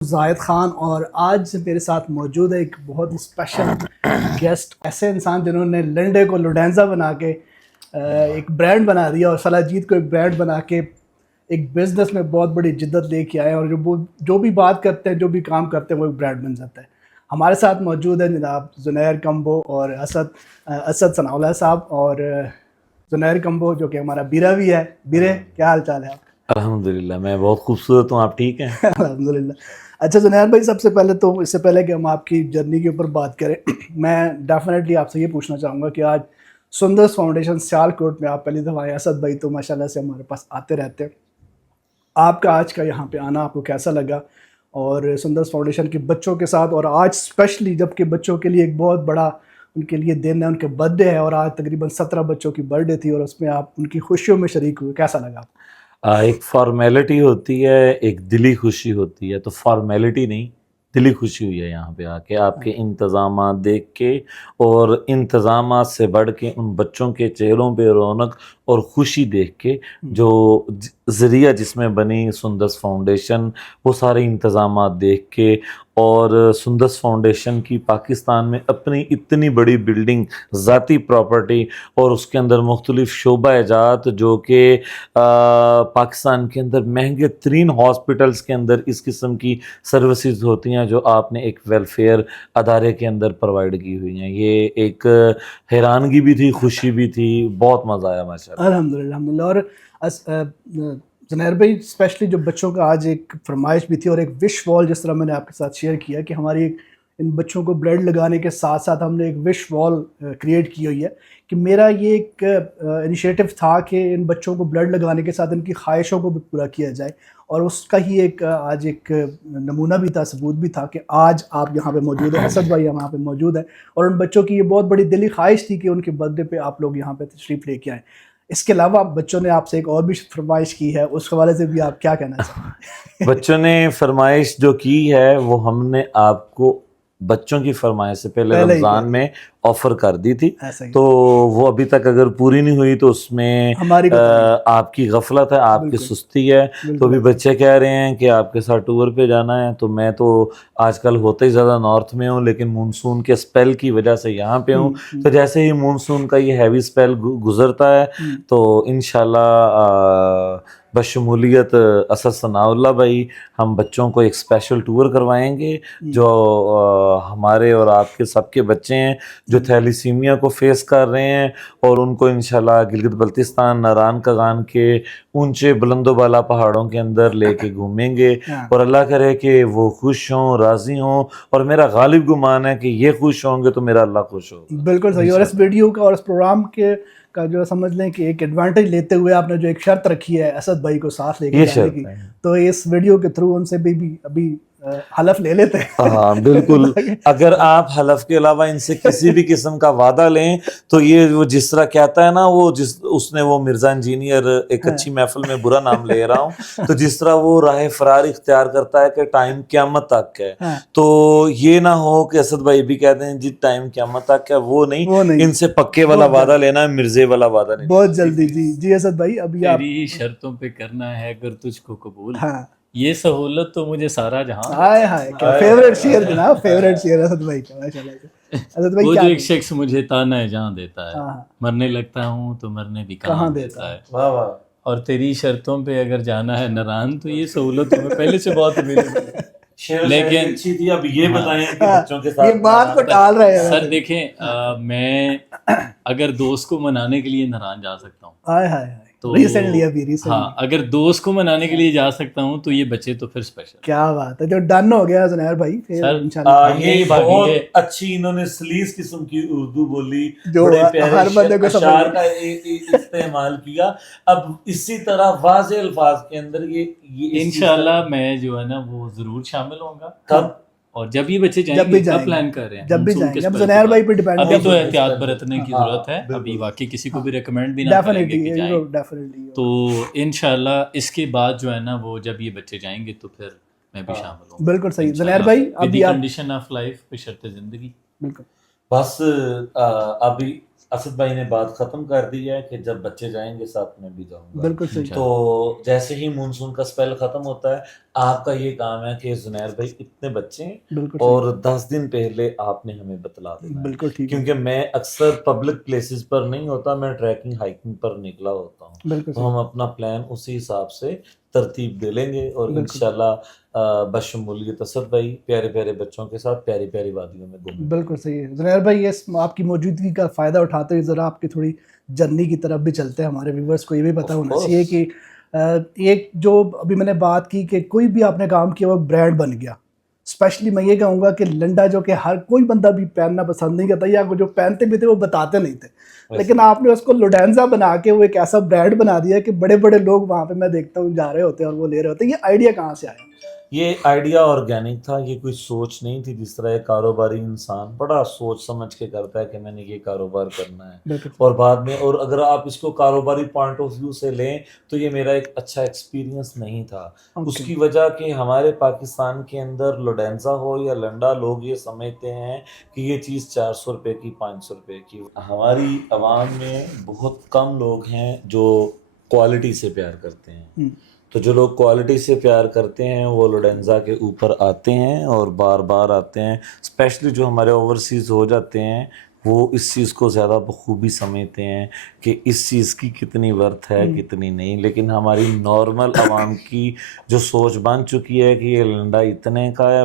زاہد خان، اور آج میرے ساتھ موجود ہے ایک بہت اسپیشل گیسٹ، ایسے انسان جنہوں نے لنڈے کو لوڈینزا بنا کے ایک برانڈ بنا دیا اور فلاح جیت کو ایک برانڈ بنا کے ایک بزنس میں بہت بڑی جدت لے کے آئے، اور جو بھی بات کرتے ہیں، جو بھی کام کرتے ہیں، وہ ایک برانڈ بن جاتا ہے۔ ہمارے ساتھ موجود ہیں جناب زنیر کمبو اور اسد ثناء اللہ صاحب، اور زنیر کمبو جو کہ ہمارا بیرا بھی ہے۔ بیرے، کیا حال چال ہے آپ؟ الحمدللہ میں بہت خوبصورت ہوں، آپ ٹھیک ہیں؟ الحمدللہ۔ اچھا زنیر بھائی، سب سے پہلے تو اس سے پہلے کہ ہم آپ کی جرنی کے اوپر بات کریں، میں ڈیفینیٹلی آپ سے یہ پوچھنا چاہوں گا کہ آج سندرس فاؤنڈیشن سیالکوٹ میں آپ پہلی دفعہ آئے۔ اسد بھائی تو ماشاءاللہ سے ہمارے پاس آتے رہتے ہیں، آپ کا آج کا یہاں پہ آنا آپ کو کیسا لگا؟ اور سندرس فاؤنڈیشن کے بچوں کے ساتھ، اور آج اسپیشلی جب کہ بچوں کے لیے ایک بہت بڑا ان کے لیے دن ہے، ان کے برتھ ڈے ہے، اور آج تقریباً 17 بچوں کی برتھ ڈے تھی، اور اس میں آپ ان کی خوشیوں میں شریک ہوئے، کیسا لگا آپ کو؟ ایک فارمیلٹی ہوتی ہے، ایک دلی خوشی ہوتی ہے، تو فارمیلٹی نہیں، دلی خوشی ہوئی ہے یہاں پہ آ کے، آپ کے انتظامات دیکھ کے، اور انتظامات سے بڑھ کے ان بچوں کے چہروں پہ رونق اور خوشی دیکھ کے، جو ذریعہ جس میں بنی سندس فاؤنڈیشن، وہ سارے انتظامات دیکھ کے، اور سندس فاؤنڈیشن کی پاکستان میں اپنی اتنی بڑی بلڈنگ، ذاتی پراپرٹی، اور اس کے اندر مختلف شعبہ جات جو کہ پاکستان کے اندر مہنگے ترین ہاسپٹلز کے اندر اس قسم کی سروسز ہوتی ہیں جو آپ نے ایک ویلفیئر ادارے کے اندر پرووائڈ کی ہوئی ہیں، یہ ایک حیرانگی بھی تھی، خوشی بھی تھی، بہت مزہ آیا ماشاءاللہ۔ الحمدللہ الحمدللہ۔ اور زنیر بھائی، اسپیشلی جو بچوں کا آج ایک فرمائش بھی تھی، اور ایک وش وال جس طرح میں نے آپ کے ساتھ شیئر کیا کہ ہماری ان بچوں کو بلڈ لگانے کے ساتھ ساتھ ہم نے ایک وش وال کریٹ کی ہوئی ہے، کہ میرا یہ ایک انیشیٹو تھا کہ ان بچوں کو بلڈ لگانے کے ساتھ ان کی خواہشوں کو بھی پورا کیا جائے، اور اس کا ہی ایک آج ایک نمونہ بھی تھا، ثبوت بھی تھا کہ آج آپ یہاں پہ موجود ہیں، اسد بھائی یہاں پہ موجود ہیں، اور ان بچوں کی یہ بہت بڑی دلی خواہش تھی کہ ان کے برتھ ڈے پہ آپ لوگ یہاں پہ تشریف لے کے آئیں۔ اس کے علاوہ بچوں نے آپ سے ایک اور بھی فرمائش کی ہے، اس حوالے سے بھی آپ کیا کہنا چاہیں گے؟ بچوں نے فرمائش جو کی ہے وہ ہم نے آپ کو بچوں کی فرمائش سے پہلے پہلے ہی رمضان میں آفر کر دی تھی، ایسا ہی تو وہ ابھی تک اگر پوری نہیں ہوئی تو اس میں ہماری آپ کی غفلت ہے، آپ کی بالکل سستی ہے۔ تو ابھی بچے کہہ رہے ہیں کہ آپ کے ساتھ ٹور پہ جانا ہے، تو میں تو آج کل ہوتے ہی زیادہ نارتھ میں ہوں، لیکن مونسون کے سپیل کی وجہ سے یہاں پہ ہوں، تو جیسے ہی مونسون کا یہ ہیوی سپیل گزرتا ہے تو انشاءاللہ بشمولیت اسد ثناء اللہ بھائی ہم بچوں کو ایک اسپیشل ٹور کروائیں گے، جو ہمارے اور آپ کے سب کے بچے ہیں جو تھیلیسیمیا کو فیس کر رہے ہیں، اور ان کو انشاءاللہ گلگت بلتستان، ناران کاغان کے اونچے بلند و بالا پہاڑوں کے اندر لے کے گھومیں گے، اور اللہ کرے کہ وہ خوش ہوں، راضی ہوں، اور میرا غالب گمان ہے کہ یہ خوش ہوں گے تو میرا اللہ خوش ہوگا۔ بالکل صحیح۔ اور اس ویڈیو کا اور اس پروگرام کا جو سمجھ لیں کہ ایک ایڈوانٹیج لیتے ہوئے آپ نے جو ایک شرط رکھی ہے اسد بھائی کو ساتھ لے کے جانے کی، تو اس ویڈیو کے تھرو ان سے بھی ابھی حلف لے لیتے ہیں۔ ہاں بالکل، اگر آپ حلف کے علاوہ ان سے کسی بھی قسم کا وعدہ لیں تو یہ وہ جس طرح کہتا ہے نا، اس نے وہ مرزا انجینئر، ایک اچھی محفل میں برا نام لے رہا ہوں، تو جس طرح وہ راہ فرار اختیار کرتا ہے کہ ٹائم قیامت تک ہے، تو یہ نہ ہو کہ اسد بھائی بھی کہتے ہیں جی ٹائم قیامت تک ہے، وہ نہیں، ان سے پکے والا وعدہ لینا ہے، مرزے والا وعدہ نہیں، بہت جلدی۔ جی اسد بھائی، ابھی آپ تیری شرطوں پہ کرنا ہے اگر تجھ کو قبول، یہ سہولت تو مجھے سارا جہاں۔ ہائے ہائے، کیا فیوریٹ شیئر جناب، فیوریٹ شیئر اسد بھائی کا، ماشاءاللہ سے۔ اسد بھائی وہ کیا جو ایک شخص مجھے تانا جہاں دیتا ہے، ہاں مرنے لگتا ہوں تو مرنے بھی کہاں کہاں دیتا دیتا ہے، واہ واہ۔ اور تیری شرطوں پہ اگر جانا ہے نران تو یہ سہولت تمہیں پہلے سے بہت ملی، لیکن اچھی تھی، اب یہ بتائیں کہ بچوں کے ساتھ یہ بات کو ٹال رہے ہیں۔ سر دیکھیں، میں اگر دوست کو منانے کے لیے نران جا سکتا ہوں، ہائے ہائے ہائے، تو ریسنٹلی ابھی ہاں اگر دوست کو منانے کے لیے جا سکتا ہوں تو یہ بچے تو پھر اسپیشل۔ کیا بات ہے، جو ڈن ہو گیا زنیر بھائی، پھر انشاءاللہ یہ بہت اچھی انہوں نے سلیس قسم کی اردو بولی، جو بڑے پیارے ہر بندے کو اشعار کا استعمال کیا، اب اسی طرح واضح الفاظ کے اندر یہ انشاءاللہ میں جو ہے نا وہ ضرور شامل ہوں گا، کب اور جب یہ بچے جائیں گے کب پلان کر رہے ہیں، جب بھی جائیں گے، اب زنیر بھائی پہ ڈیپینڈ ابھی تو احتیاط برتنے کی ضرورت ہے، ابھی واقعی کسی کو بھی ریکمینڈ بھی نہ کریں گے کہ جائیں، تو انشاءاللہ اس کے بعد جو ہے نا وہ جب یہ بچے جائیں گے تو پھر میں بھی شامل ہوں۔ بالکل صحیح زنیر بھائی، ابھی کنڈیشن آف لائف بشرط زندگی۔ بالکل بس ابھی اسد بھائی نے بات ختم کر دی ہے کہ جب بچے جائیں گے ساتھ میں بھی جاؤں گا، بالکل صحیح۔ تو جیسے ہی مونسون کا سپیل ختم ہوتا ہے آپ کا یہ کام ہے کہ زنیر بھائی اتنے بچے ہیں بالکل اور 10 دن پہلے آپ نے ہمیں بتلا دینا ہے. بالکل ٹھیک ہے. کیونکہ میں اکثر پبلک پلیسز پر نہیں ہوتا, میں ٹریکنگ ہائکنگ پر نکلا ہوتا ہوں, بالکل تو ہم اپنا پلان اسی حساب سے ترتیب دے لیں گے اور انشاءاللہ بشمولیت اسد بھائی پیارے پیارے بچوں کے ساتھ پیاری پیاری وادیوں میں گھومیں. بالکل صحیح ہے. زنیر بھائی یہ آپ کی موجودگی کا فائدہ اٹھاتے ہوئے ذرا آپ کی تھوڑی جرنی کی طرف بھی چلتے ہیں. ہمارے ویورز کو یہ بھی پتہ ہونا چاہیے کہ ایک جو ابھی میں نے بات کی کہ کوئی بھی آپ نے کام کیا وہ برانڈ بن گیا. اسپیشلی میں یہ کہوں گا کہ لنڈا جو کہ ہر کوئی بندہ بھی پہننا پسند نہیں کرتا, یا جو پہنتے بھی تھے وہ بتاتے نہیں تھے, لیکن آپ نے اس کو لوڈینزا بنا کے وہ ایک ایسا برانڈ بنا دیا کہ بڑے بڑے لوگ وہاں پہ میں دیکھتا ہوں جا رہے ہوتے ہیں اور وہ لے رہے ہوتے ہیں. یہ آئیڈیا کہاں سے آیا؟ یہ آئیڈیا آرگینک تھا, یہ کوئی سوچ نہیں تھی. جس طرح ایک کاروباری انسان بڑا سوچ سمجھ کے کرتا ہے کہ میں نے یہ کاروبار کرنا ہے, اور بعد میں, اور اگر آپ اس کو کاروباری پوائنٹ آف ویو سے لیں تو یہ میرا ایک اچھا ایکسپیرینس نہیں تھا. اس کی وجہ کہ ہمارے پاکستان کے اندر لوڈینزا ہو یا لنڈا, لوگ یہ سمجھتے ہیں کہ یہ چیز 400 روپے کی 500 روپے کی. ہماری عوام میں بہت کم لوگ ہیں جو کوالٹی سے پیار کرتے ہیں, تو جو لوگ کوالٹی سے پیار کرتے ہیں وہ لوڈینزا کے اوپر آتے ہیں اور بار بار آتے ہیں. اسپیشلی جو ہمارے اوورسیز ہو جاتے ہیں وہ اس چیز کو زیادہ بخوبی سمجھتے ہیں کہ اس چیز کی کتنی ورتھ ہے کتنی نہیں. لیکن ہماری نارمل عوام کی جو سوچ بن چکی ہے کہ یہ لنڈا اتنے کا ہے,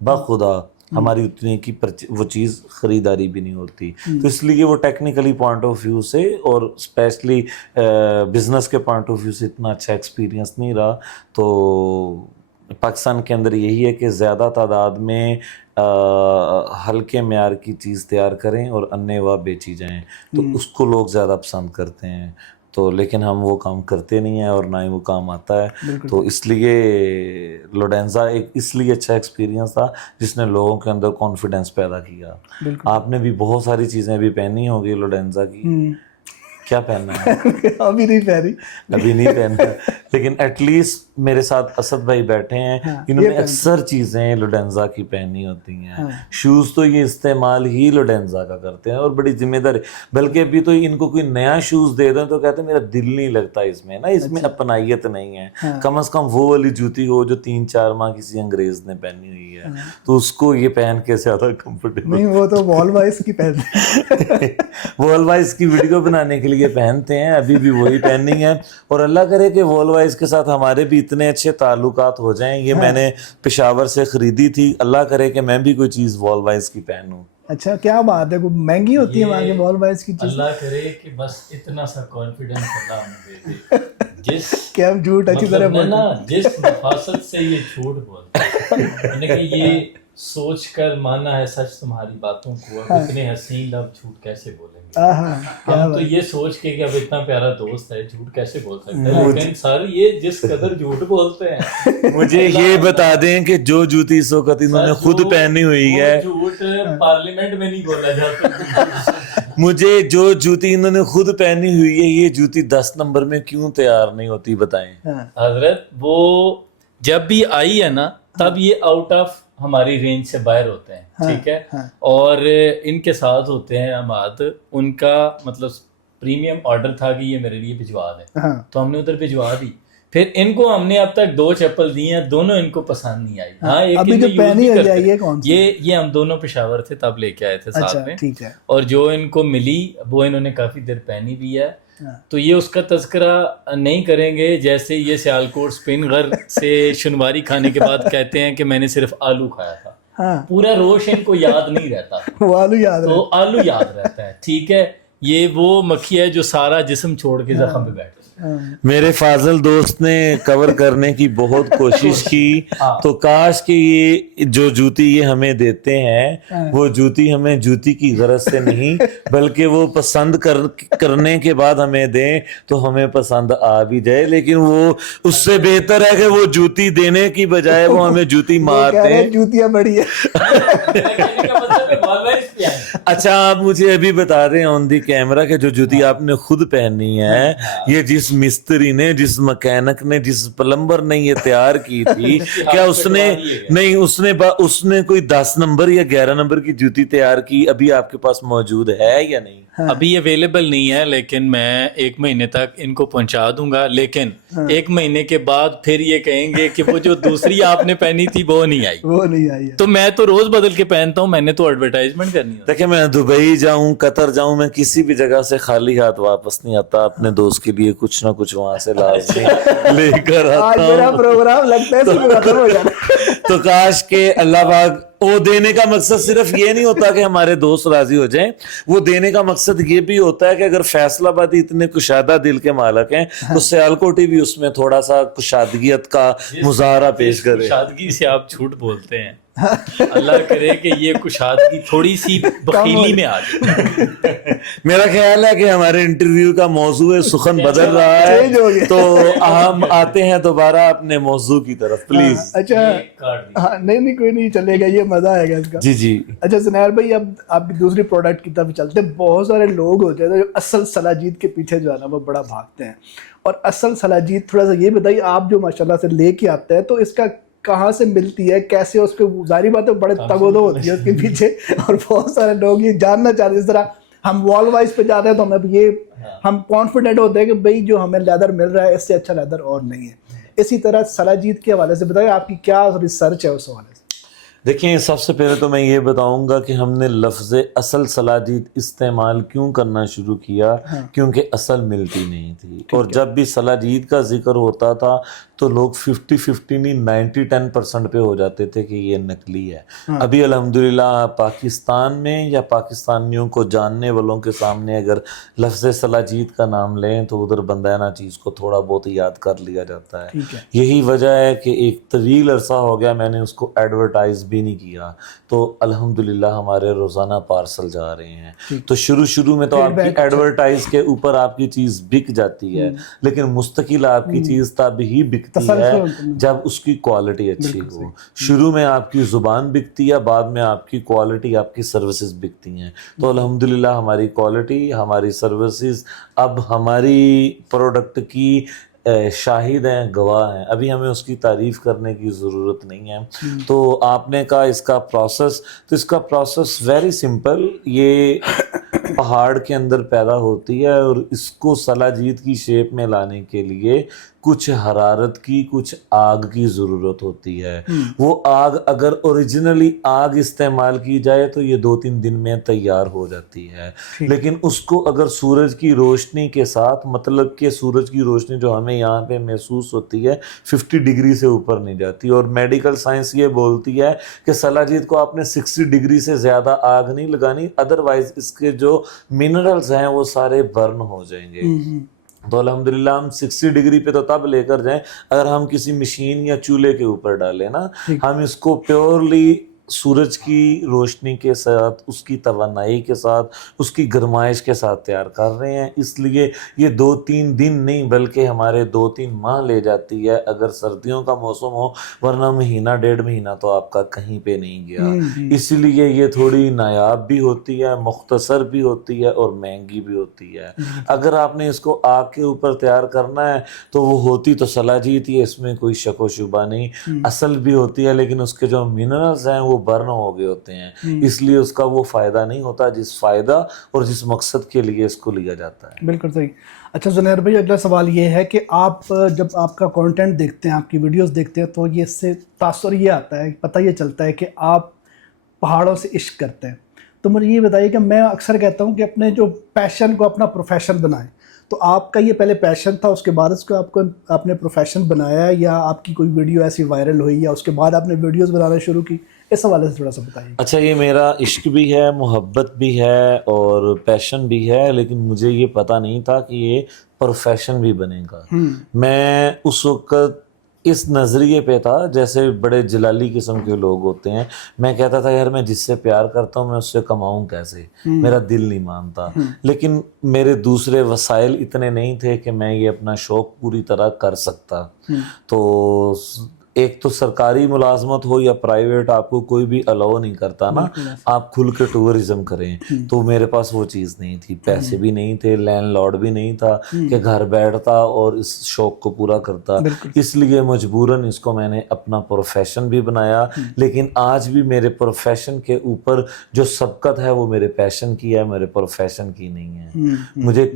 بخدا ہماری اتنے کی وہ چیز خریداری بھی نہیں ہوتی. تو اس لیے وہ ٹیکنیکلی پوائنٹ آف ویو سے اور اسپیشلی بزنس کے پوائنٹ آف ویو سے اتنا اچھا ایکسپیرینس نہیں رہا. تو پاکستان کے اندر یہی ہے کہ زیادہ تعداد میں ہلکے معیار کی چیز تیار کریں اور انے وا بیچی جائیں, تو اس کو لوگ زیادہ پسند کرتے ہیں. تو لیکن ہم وہ کام کرتے نہیں ہیں اور نہ ہی وہ کام آتا ہے. تو اس لیے لوڈینزا ایک اس لیے اچھا ایکسپیرینس تھا جس نے لوگوں کے اندر کانفیڈنس پیدا کیا. آپ نے بھی بہت ساری چیزیں بھی پہنی ہوگی لوڈینزا کی, کیا پہننا ہے؟ ابھی نہیں پہنی, ابھی نہیں پہننا, لیکن ایٹ لیسٹ میرے ساتھ اسد بھائی بیٹھے ہیں, انہوں نے اکثر چیزیں لوڈینزا کی پہنی ہوتی ہیں. شوز تو یہ استعمال ہی لوڈینزا کا کرتے ہیں اور بڑی ذمہ دار, بلکہ ابھی تو ان کو کوئی نیا شوز دے دیں تو کہتے ہیں میرا دل نہیں لگتا اس میں نا, اس میں اپنائیت نہیں ہے. کم از کم وہ والی جوتی ہو جو 3-4 ماہ کسی انگریز نے پہنی ہوئی ہے, تو اس کو یہ پہن کے زیادہ کمفرٹیبل. نہیں وہ تو وال وائز کی پہنتے ہیں, وال وائز کی ویڈیو بنانے کے لیے پہنتے ہیں, ابھی بھی وہی پہننی ہے. اور اللہ کرے کہ وال وائز کے ساتھ ہمارے بھی اتنے اچھے تعلقات ہو جائیں. یہ میں نے پشاور سے خریدی تھی, اللہ کرے کہ میں بھی کوئی چیز وال وائز کی پہنوں. اچھا کیا بات ہے, مہنگی ہوتی ہے وہاں کے وال وائز کی چیز. اللہ کرے کہ بس اتنا سا کانفیڈنس اللہ ہمیں دے دے, جس کہ ہم جھوٹ اچھی طرح بولتے ہیں, جس نفاست سے یہ جھوٹ بولتے ہیں, یعنی کہ یہ سوچ کر مانا ہے سچ تمہاری باتوں کو, اب اتنے حسین لفظ جھوٹ کیسے بولیں گے. ہم تو یہ سوچ کے کہ اب اتنا پیارا دوست ہے جھوٹ کیسے بول سکتے ہیں, لیکن سارے یہ جس قدر جھوٹ بولتے ہیں. مجھے یہ بتا دیں کہ جو جوتی اس وقت انہوں نے خود پہنی ہوئی ہے, جھوٹ پارلیمنٹ میں نہیں بولا جاتا. مجھے جو جوتی انہوں نے خود پہنی ہوئی ہے یہ جوتی 10 نمبر میں کیوں تیار نہیں ہوتی بتائیں. حضرت وہ جب بھی آئی ہے نا تب یہ آؤٹ آف ہماری رینج سے باہر ہوتے ہیں, ٹھیک ہے, اور ان کے ساتھ ہوتے ہیں اماد, ان کا مطلب پریمیم آرڈر تھا کہ یہ میرے لیے بھجوا دیں, تو ہم نے ادھر بھجوا دی. پھر ان کو ہم نے اب تک 2 چپل دی ہیں, دونوں ان کو پسند نہیں آئی. ہاں ابھی جو پہنی ہے یہ ہم دونوں پشاور تھے تب لے کے آئے تھے ساتھ میں, اور جو ان کو ملی وہ انہوں نے کافی دیر پہنی بھی ہے. تو یہ اس کا تذکرہ نہیں کریں گے جیسے یہ سیالکوٹ اسپن غر سے شنواری کھانے کے بعد کہتے ہیں کہ میں نے صرف آلو کھایا تھا. پورا روش ان کو یاد نہیں رہتا, تو آلو یاد رہتا ہے, ٹھیک ہے. یہ وہ مکھی ہے جو سارا جسم چھوڑ کے زخم پہ بیٹھے. میرے فاضل دوست نے کور کرنے کی بہت کوشش کی, تو کاش کہ یہ جو جوتی یہ ہمیں دیتے ہیں وہ جوتی ہمیں جوتی کی غرض سے نہیں بلکہ وہ پسند کرنے کے بعد ہمیں دیں تو ہمیں پسند آ بھی جائے. لیکن وہ اس سے بہتر ہے کہ وہ جوتی دینے کی بجائے وہ ہمیں جوتی مار دیں. جوتیاں بڑی ہے. اچھا آپ مجھے ابھی بتا دیں آن دی کیمرہ کہ جو جوتی آپ نے خود پہنی ہے, یہ جس مستری نے, جس مکینک نے, جس پلمبر نے یہ تیار کی تھی, کیا اس نے نہیں اس نے کوئی 10 نمبر یا 11 نمبر کی جوتی تیار کی ابھی آپ کے پاس موجود ہے یا نہیں؟ ابھی اویلیبل نہیں ہے لیکن میں 1 مہینے تک ان کو پہنچا دوں گا, لیکن 1 مہینے کے بعد پھر یہ کہیں گے کہ وہ جو دوسری آپ نے پہنی تھی وہ نہیں آئی, تو میں تو روز بدل کے پہنتا ہوں, میں نے تو ایڈورٹائزمنٹ کرنی ہے. دیکھیں میں دبئی جاؤں, قطر جاؤں, میں کسی بھی جگہ سے خالی ہاتھ واپس نہیں آتا, اپنے دوست کے لیے کچھ نہ کچھ وہاں سے لازمی لے کر آتا ہوں. پروگرام لگتا ہے تو کاش کہ اللہ پاک, وہ دینے کا مقصد صرف یہ نہیں ہوتا کہ ہمارے دوست راضی ہو جائیں, وہ دینے کا مقصد یہ بھی ہوتا ہے کہ اگر فیصل آبادی اتنے کشادہ دل کے مالک ہیں تو سیالکوٹی بھی اس میں تھوڑا سا کشادگیت کا مظاہرہ پیش کرے. کشادگی سے آپ جھوٹ بولتے ہیں, اللہ کرے کہ یہ کشادگی تھوڑی سی بخیلی میں آ جائے. میرا خیال ہے کہ ہمارے انٹرویو کا موضوع سخن بدل رہا ہے, تو ہم آتے ہیں دوبارہ اپنے موضوع کی طرف پلیز. اچھا نہیں کوئی نہیں, چلے گا, یہ مزہ آئے گا اس کا. جی. اچھا زنیر بھائی, اب آپ دوسری پروڈکٹ کی طرف چلتے ہیں. بہت سارے لوگ ہوتے ہیں جو اصل سلاجید کے پیچھے جو ہے نا وہ بڑا بھاگتے ہیں, اور اصل سلاجید تھوڑا سا یہ بتائیے, آپ جو ماشاءاللہ سے لے کے آتے ہیں تو اس کا کہاں سے ملتی ہے, کیسے, اس پہ ظاہری بات ہے بڑے تگ و دو ہوتی ہے اس کے پیچھے, اور بہت سارے لوگ یہ جاننا چاہتے ہیں. جس طرح ہم وال وائز پہ جاتے ہیں تو ہم کانفیڈنٹ ہوتے ہیں کہ بھئی جو ہمیں لیدر مل رہا ہے اس سے اچھا لیدر اور نہیں ہے. اسی طرح سلاجید کے حوالے سے بتائیں آپ کی کیا ریسرچ ہے اس حوالے سے. دیکھیں سب سے پہلے تو میں یہ بتاؤں گا کہ ہم نے لفظ اصل سلاجید استعمال کیوں کرنا شروع کیا, کیونکہ اصل ملتی نہیں تھی, اور جب بھی سلاجید کا ذکر ہوتا تھا تو لوگ 50-50 نہیں 90-10% پہ ہو جاتے تھے کہ یہ نکلی ہے. ابھی الحمدللہ پاکستان میں یا پاکستانیوں کو جاننے والوں کے سامنے اگر لفظ سلاجید کا نام لیں تو ادھر بندانہ چیز کو تھوڑا بہت یاد کر لیا جاتا ہے. یہی وجہ ہے کہ ایک طویل عرصہ ہو گیا میں نے اس کو ایڈورٹائز بھی نہیں کیا, تو الحمدللہ ہمارے روزانہ پارسل جا رہے ہیں. تو شروع میں تو آپ کی ایڈورٹائز کے اوپر آپ کی چیز بک جاتی ہے, لیکن مستقل آپ کی چیز تب ہی بکتی ہے جب اس کی کوالٹی اچھی ہو. شروع میں آپ کی زبان بکتی ہے, بعد میں آپ کی کوالٹی, آپ کی سروسز بکتی ہیں. تو الحمدللہ ہماری کوالٹی, ہماری سروسز اب ہماری پروڈکٹ کی شاہد ہیں, گواہ ہیں. ابھی ہمیں اس کی تعریف کرنے کی ضرورت نہیں ہے. تو آپ نے کہا اس کا پروسیس, تو اس کا پروسیس ویری سمپل, یہ پہاڑ کے اندر پیدا ہوتی ہے, اور اس کو سلاجید کی شیپ میں لانے کے لیے کچھ حرارت کی, کچھ آگ کی ضرورت ہوتی ہے. وہ آگ اگر اوریجنلی آگ استعمال کی جائے تو یہ 2-3 دن میں تیار ہو جاتی ہے, لیکن اس کو اگر سورج کی روشنی کے ساتھ, مطلب کہ سورج کی روشنی جو ہمیں یہاں پہ محسوس ہوتی ہے 50 ڈگری سے اوپر نہیں جاتی, اور میڈیکل سائنس یہ بولتی ہے کہ سلاجید کو آپ نے 60 ڈگری سے زیادہ آگ نہیں لگانی, ادروائز اس کے جو منرلز ہیں وہ سارے برن ہو جائیں گے. تو الحمدللہ ہم 60 ڈگری پہ تو تب لے کر جائیں اگر ہم کسی مشین یا چولہے کے اوپر ڈالیں نا. ہم اس کو پیورلی سورج کی روشنی کے ساتھ, اس کی توانائی کے ساتھ, اس کی گرمائش کے ساتھ تیار کر رہے ہیں. اس لیے یہ 2-3 دن نہیں بلکہ ہمارے 2-3 ماہ لے جاتی ہے اگر سردیوں کا موسم ہو, ورنہ 1-1.5 مہینہ تو آپ کا کہیں پہ نہیں گیا. اسی لیے یہ تھوڑی نایاب بھی ہوتی ہے, مختصر بھی ہوتی ہے, اور مہنگی بھی ہوتی ہے. اگر آپ نے اس کو آگ کے اوپر تیار کرنا ہے تو وہ ہوتی تو سلاجید ہی, اس میں کوئی شک و شبہ نہیں, اصل بھی ہوتی ہے, لیکن اس کے جو منرلز ہیں وہ برن ہو گئے ہوتے ہیں, اس لیے اس کا وہ فائدہ نہیں ہوتا جس فائدہ اور جس مقصد کے لیے اس کو لیا جاتا ہے. بالکل صحیح. اچھا زنیر بھائی, اگلا سوال یہ ہے کہ آپ جب آپ کا کانٹینٹ دیکھتے ہیں, آپ کی ویڈیوز دیکھتے ہیں, تو یہ اس سے تاثر یہ آتا ہے, پتہ یہ چلتا ہے کہ آپ پہاڑوں سے عشق کرتے ہیں. تو مجھے یہ بتائیے کہ میں اکثر کہتا ہوں کہ اپنے جو پیشن کو اپنا پروفیشن بنائیں, تو آپ کا یہ پہلے پیشن تھا, اس کے بعد اس کو آپ نے پروفیشن بنایا, یا آپ کی کوئی ویڈیو ایسی وائرل ہوئی, یا اس کے بعد آپ نے ویڈیوز بنانا شروع کی, اس حوالے سے تھوڑا سا بتائیے. اچھا, یہ میرا عشق بھی ہے, محبت بھی ہے, اور پیشن بھی ہے, لیکن مجھے یہ پتہ نہیں تھا کہ یہ پروفیشن بھی بنے گا. میں اس وقت اس نظریے پہ تھا جیسے بڑے جلالی قسم کے لوگ ہوتے ہیں. میں کہتا تھا یار میں جس سے پیار کرتا ہوں میں اس سے کماؤں کیسے, میرا دل نہیں مانتا. لیکن میرے دوسرے وسائل اتنے نہیں تھے کہ میں یہ اپنا شوق پوری طرح کر سکتا. تو ایک تو سرکاری ملازمت ہو یا پرائیویٹ, آپ کو کوئی بھی الاؤ نہیں کرتا نا آپ کھل کے ٹورزم کریں. تو میرے پاس وہ چیز نہیں تھی, پیسے بھی نہیں تھے, لینڈ لارڈ بھی نہیں تھا کہ گھر بیٹھتا اور اس شوق کو پورا کرتا. اس لیے مجبوراً اس کو میں نے اپنا پروفیشن بھی بنایا. لیکن آج بھی میرے پروفیشن کے اوپر جو سبقت ہے وہ میرے پیشن کی ہے, میرے پروفیشن کی نہیں ہے. مجھے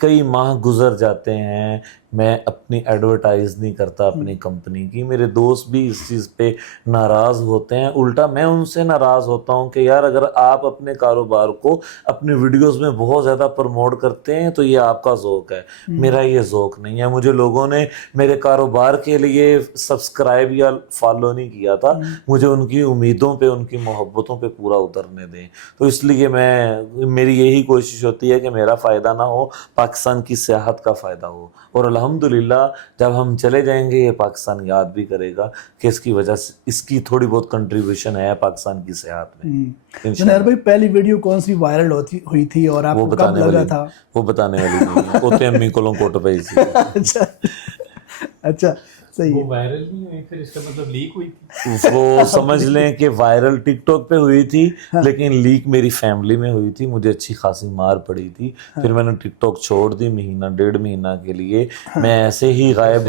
کئی ماہ گزر جاتے ہیں, میں اپنی ایڈورٹائز نہیں کرتا اپنی کمپنی کی. میرے دوست بھی اس چیز پہ ناراض ہوتے ہیں, الٹا میں ان سے ناراض ہوتا ہوں کہ یار اگر آپ اپنے کاروبار کو اپنے ویڈیوز میں بہت زیادہ پروموٹ کرتے ہیں تو یہ آپ کا ذوق ہے, میرا یہ ذوق نہیں ہے. مجھے لوگوں نے میرے کاروبار کے لیے سبسکرائب یا فالو نہیں کیا تھا, مجھے ان کی امیدوں پہ, ان کی محبتوں پہ پورا اترنے دیں. تو اس لیے میری یہی کوشش ہوتی ہے کہ میرا فائدہ نہ ہو, پاکستان کی سیاحت کا فائدہ ہو. اور الحمدللہ جب ہم چلے جائیں گے یہ پاکستان یاد بھی کرے گا کہ اس کی وجہ سے اس کی تھوڑی بہت کنٹریبیوشن ہے پاکستان کی سیاحت میں. زنیر بھائی پہلی ویڈیو کون سی وائرل ہوئی تھی اور آپ کو کب لگا تھا؟ وہ بتانے والی نہیں ہے, وہ تو امی کولوں کوٹ پہ سی. اچھا صحیح. وہ وائرل نہیں ہوئی, پھر اس کا مطلب لیک ہوئی تھی. وہ سمجھ لیں کہ وائرل ٹک ٹاک پہ ہوئی تھی, لیکن لیک میری فیملی میں ہوئی تھی. مجھے اچھی خاصی مار پڑی تھی, پھر میں نے ٹک ٹاک چھوڑ دی مہینہ 1.5 مہینہ کے لیے. میں ایسے ہی غائب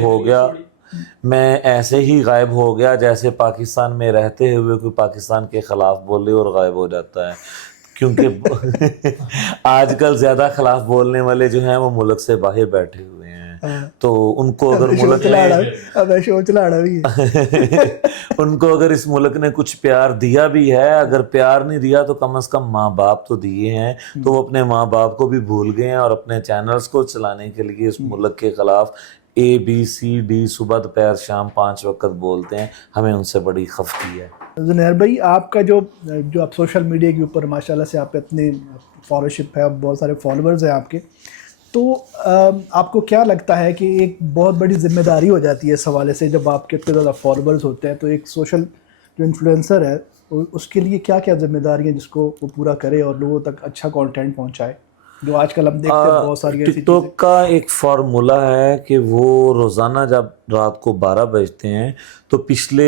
ہو گیا جیسے پاکستان میں رہتے ہوئے کوئی پاکستان کے خلاف بولے اور غائب ہو جاتا ہے. کیونکہ آج کل زیادہ خلاف بولنے والے جو ہیں وہ ملک سے باہر بیٹھے ہوئے ہیں, تو ان کو اگر ملک ان کو اگر اس ملک نے کچھ پیار دیا بھی ہے, اگر پیار نہیں دیا تو کم از کم ماں باپ تو دیے ہیں, تو وہ اپنے ماں باپ کو بھی بھول گئے ہیں اور اپنے چینلز کو چلانے کے لیے اس ملک کے خلاف ABCD صبح دوپہر شام 5 وقت بولتے ہیں. ہمیں ان سے بڑی خفگی ہے. زنیر بھائی آپ کا جو آپ سوشل میڈیا کے اوپر ماشاءاللہ سے آپ اتنی فالوشپ ہے, بہت سارے فالوورز ہیں آپ کے, تو آپ کو کیا لگتا ہے کہ ایک بہت بڑی ذمہ داری ہو جاتی ہے اس حوالے سے جب آپ کے اتنے زیادہ فالوورز ہوتے ہیں, تو ایک سوشل جو انفلوئنسر ہے اس کے لیے کیا کیا ذمہ داری ہیں جس کو وہ پورا کرے اور لوگوں تک اچھا کانٹینٹ پہنچائے, جو آج کل ہم دیکھتے ہیں بہت ساری ٹک ٹاک کا ایک فارمولا ہے کہ وہ روزانہ جب رات کو 12 بجتے ہیں تو پچھلے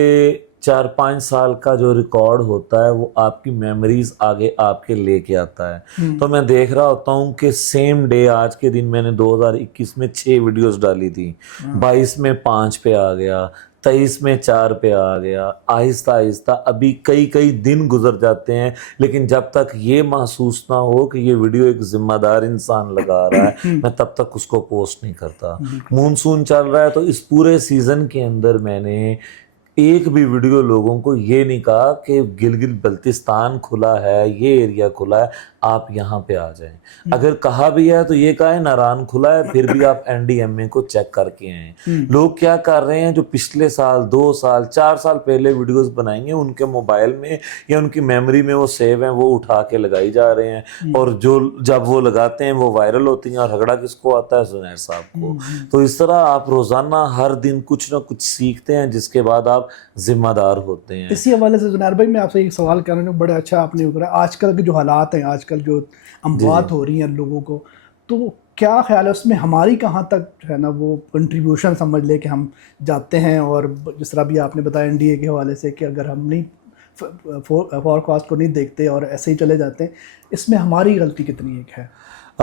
4-5 سال کا جو ریکارڈ ہوتا ہے وہ آپ کی میموریز آگے آپ کے لے کے آتا ہے. تو میں دیکھ رہا ہوتا ہوں کہ سیم ڈے آج کے دن میں نے 2021 میں 6 ویڈیوز ڈالی تھی, 22 میں 5 پہ آ گیا, 23 میں 4 پہ آ گیا. آہستہ آہستہ ابھی کئی دن گزر جاتے ہیں, لیکن جب تک یہ محسوس نہ ہو کہ یہ ویڈیو ایک ذمہ دار انسان لگا رہا ہے, میں تب تک اس کو پوسٹ نہیں کرتا. مونسون چل رہا ہے تو اس پورے سیزن کے اندر میں نے ایک بھی ویڈیو لوگوں کو یہ نہیں کہا کہ گلگت بلتستان کھلا ہے, یہ ایریا کھلا ہے, آپ یہاں پہ آ جائیں. اگر کہا بھی ہے تو یہ کہا ہے ناران کھلا ہے, پھر بھی آپ NDMA کو چیک کر کے آئیں. لوگ کیا کر رہے ہیں, جو پچھلے سال 2 سال 4 سال پہلے ویڈیوز بنائیں گے ان کے موبائل میں یا ان کی میموری میں وہ سیو ہیں, وہ اٹھا کے لگائی جا رہے ہیں, اور جو جب وہ لگاتے ہیں وہ وائرل ہوتی ہیں, اور جھگڑا کس کو آتا ہے, زنیر صاحب کو. تو اس طرح آپ روزانہ ہر دن کچھ نہ کچھ سیکھتے ہیں جس کے بعد آپ ذمہ دار ہوتے ہیں. اسی حوالے سے زنیر بھائی میں آپ سے ایک سوال کرنا ہوں, بڑا اچھا آپ نے اترا. آج کل کے جو حالات ہیں, آج کل جو اموات ہو رہی ہیں لوگوں کو, تو کیا خیال ہے اس میں ہماری کہاں تک ہے نا وہ کنٹریبیوشن سمجھ لے کہ ہم جاتے ہیں, اور جس طرح بھی آپ نے بتایا NDA کے حوالے سے کہ اگر ہم نہیں فور کاسٹ کو نہیں دیکھتے اور ایسے ہی چلے جاتے ہیں, اس میں ہماری غلطی کتنی ایک ہے؟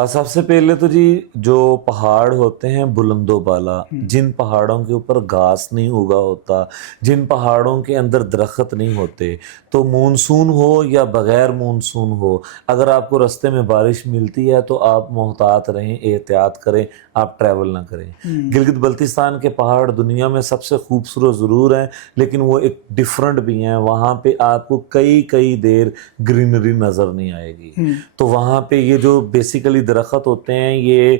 سب سے پہلے تو جی جو پہاڑ ہوتے ہیں بلند و بالا, جن پہاڑوں کے اوپر گھاس نہیں اگا ہوتا, جن پہاڑوں کے اندر درخت نہیں ہوتے, تو مونسون ہو یا بغیر مونسون ہو, اگر آپ کو رستے میں بارش ملتی ہے تو آپ محتاط رہیں, احتیاط کریں, آپ ٹریول نہ کریں. گلگت بلتستان کے پہاڑ دنیا میں سب سے خوبصورت ضرور ہیں, لیکن وہ ایک ڈفرنٹ بھی ہیں. وہاں پہ آپ کو کئی دیر گرینری نظر نہیں آئے گی. تو وہاں پہ یہ جو بیسیکلی درخت ہوتے ہیں یہ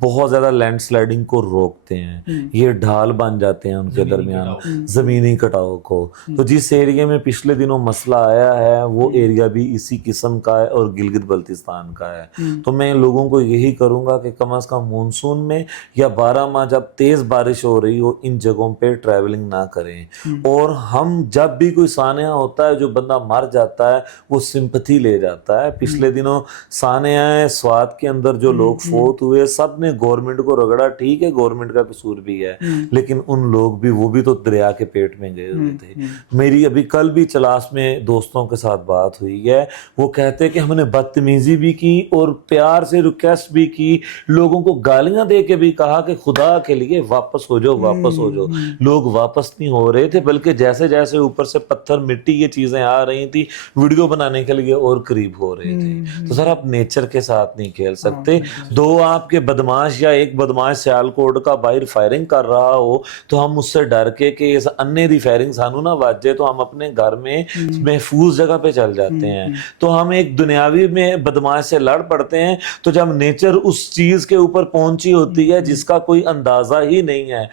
بہت زیادہ لینڈ سلائڈنگ کو روکتے ہیں, یہ ڈھال بن جاتے ہیں ان کے درمیان زمینی کٹاؤ کو. تو جس ایریا میں پچھلے دنوں مسئلہ آیا ہے وہ ایریا بھی اسی قسم کا ہے اور گلگت بلتستان کا ہے. تو میں لوگوں کو یہی کروں گا کہ کم از کم مونسون میں یا 12 ماہ جب تیز بارش ہو رہی ہو ان جگہوں پہ ٹریولنگ نہ کریں. اور ہم جب بھی کوئی سانحہ ہوتا ہے جو بندہ مر جاتا ہے وہ سمپتھی لے جاتا ہے. پچھلے دنوں سانحہ سوات کے اندر جو لوگ فوت ہوئے, سب نے گورنمنٹ کو رگڑا, ٹھیک ہے گورنمنٹ کا قصور بھی ہے, لیکن ان لوگ بھی, وہ بھی تو دریا کے پیٹ میں گئے ہوئے تھے. میری ابھی کل بھی کلاس میں دوستوں کے ساتھ بات ہوئی ہے, وہ کہتے کہ ہم نے بدتمیزی بھی کی اور پیار سے ریکویسٹ بھی کی, لوگوں کو گالیاں دے کے بھی کہا کہ خدا کے لیے واپس ہو جاؤ, واپس ہو جاؤ. لوگ واپس نہیں ہو رہے تھے, بلکہ جیسے جیسے اوپر سے پتھر مٹی یہ چیزیں آ رہی تھی, ویڈیو بنانے کے لیے اور قریب ہو رہے تھے. تو سر آپ نیچر کے ساتھ نہیں کھیل سکتے. دو آپ کے بدماش یا ایک بدماش سیالکوٹ کا باہر فائرنگ کر رہا ہو تو ہم اس سے ڈر کے اس انے دی فائرنگ سانو نہ واجے, تو ہم اپنے گھر میں محفوظ جگہ پہ چل جاتے ہیں. تو ہم ایک دنیاوی میں بدماش سے لڑ پڑتے ہیں, تو جب نیچر اس چیز کے اوپر پہنچی ہوتی ہے جس کا کوئی اندازہ ہی نہیں ہے,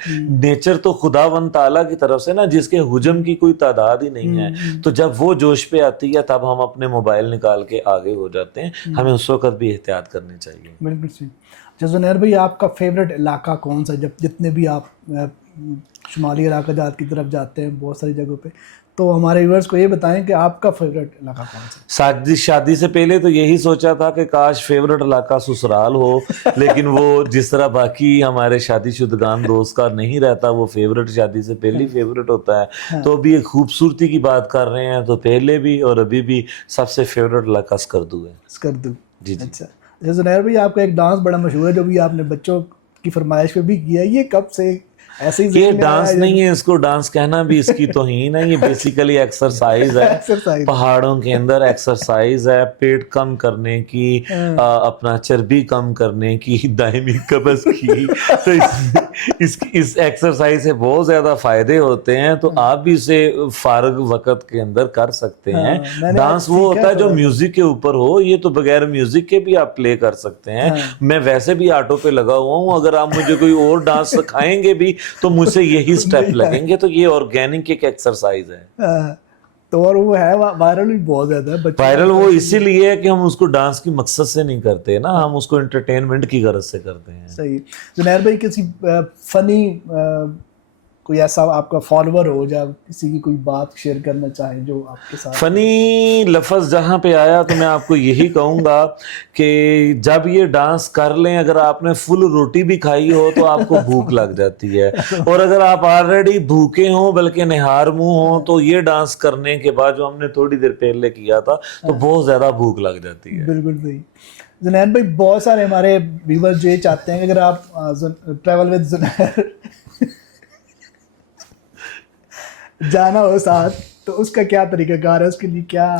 نیچر تو خداوند تعالیٰ کی طرف سے نا, جس کے حجم کی کوئی تعداد ہی نہیں ہے, تو جب وہ جوش پہ آتی ہے تب ہم اپنے موبائل نکال کے آگے ہو جاتے ہیں. ہمیں اس وقت بھی احتیاط کرنی چاہیے. بالکل صحیح. زنیر بھائی آپ کا فیوریٹ علاقہ کون سا, جب جتنے بھی آپ شمالی علاقہ جات کی طرف جاتے ہیں بہت ساری جگہوں پہ, تو ہمارے ویورز کو یہ بتائیں کہ آپ کا فیوریٹ علاقہ کون سا؟ شادی سے پہلے تو یہی سوچا تھا کہ کاش فیوریٹ علاقہ سسرال ہو, لیکن وہ جس طرح باقی ہمارے شادی شدگان دوست کا نہیں رہتا, وہ فیوریٹ شادی سے پہلے فیوریٹ ہوتا ہے. تو ابھی ایک خوبصورتی کی بات کر رہے ہیں, تو پہلے بھی اور ابھی بھی سب سے فیوریٹ علاقہ اسکردو ہے. اسکردو, جی جی. اچھا. زنیر بھائی آپ کا ایک ڈانس بڑا مشہور ہے جو بھی آپ نے بچوں کی فرمائش پہ بھی کیا, یہ کب سے ایسے ہی؟ یہ ڈانس نہیں ہے, اس کو ڈانس کہنا بھی اس کی توہین ہے. یہ بیسیکلی ایکسرسائز ہے, پہاڑوں کے اندر ایکسرسائز ہے, پیٹ کم کرنے کی, اپنا چربی کم کرنے کی, دائمی قبض کی. تو اس ایکسرسائز سے بہت زیادہ فائدے ہوتے ہیں, تو آپ بھی اسے فارغ وقت کے اندر کر سکتے ہیں. ڈانس وہ ہوتا ہے جو میوزک کے اوپر ہو, یہ تو بغیر میوزک کے بھی آپ پلے کر سکتے ہیں. میں ویسے بھی آٹو پہ لگا ہوا ہوں, اگر آپ مجھے کوئی اور ڈانس سکھائیں گے بھی تو مجھ سے یہی سٹیپ لگیں گے. تو یہ آرگینک ایک ایکسرسائز ہے. تو اور وہ ہے وائرل بھی بہت زیادہ ہے. وائرل وہ اسی لیے ہے کہ ہم اس کو ڈانس کی مقصد سے نہیں کرتے نا, ہم اس کو انٹرٹینمنٹ کی غرض سے کرتے ہیں. صحیح. زنیر بھائی کسی فنی کوئی ایسا آپ کا فالوور ہو جب کسی کی کوئی بات شیئر کرنا چاہے جو آپ کے ساتھ؟ فنی لفظ جہاں پہ آیا تو میں آپ کو یہی کہوں گا کہ جب یہ ڈانس کر لیں, اگر آپ نے فل روٹی بھی کھائی ہو تو آپ کو بھوک لگ جاتی ہے, اور اگر آپ آلریڈی بھوکے ہوں بلکہ نہار منہ ہوں تو یہ ڈانس کرنے کے بعد جو ہم نے تھوڑی دیر پہلے کیا تھا تو بہت زیادہ بھوک لگ جاتی ہے. بالکل صحیح. زنیر بھائی بہت سارے ہمارے ویورز یہ چاہتے ہیں کہ اگر آپ ٹریول ود زنیر جانا ہو ساتھ تو اس کا کیا طریقہ کار ہے, اس کے لیے کیا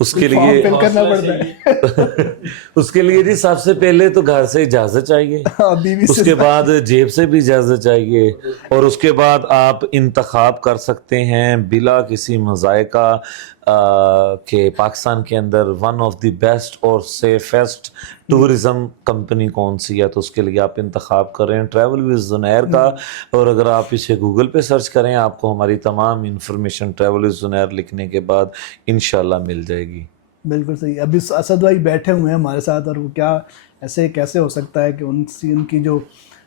اس کے لیے فل کرنا پڑتا ہے؟ اس کے لیے جی سب سے پہلے تو گھر سے اجازت چاہیے, اس کے بعد جیب سے بھی اجازت چاہیے, اور اس کے بعد آپ انتخاب کر سکتے ہیں بلا کسی مذائقہ کہ پاکستان کے اندر ون آف دی بیسٹ اور سیفسٹ ٹورزم کمپنی کون سی ہے, تو اس کے لیے آپ انتخاب کریں ٹریول ود زنیر کا. اور اگر آپ اسے گوگل پہ سرچ کریں آپ کو ہماری تمام انفارمیشن ٹریول ود زنیر لکھنے کے بعد انشاءاللہ مل جائے گی. بالکل صحیح. ابھی اسد بھائی بیٹھے ہوئے ہیں ہمارے ساتھ, اور وہ کیا ایسے کیسے ہو سکتا ہے کہ ان کی جو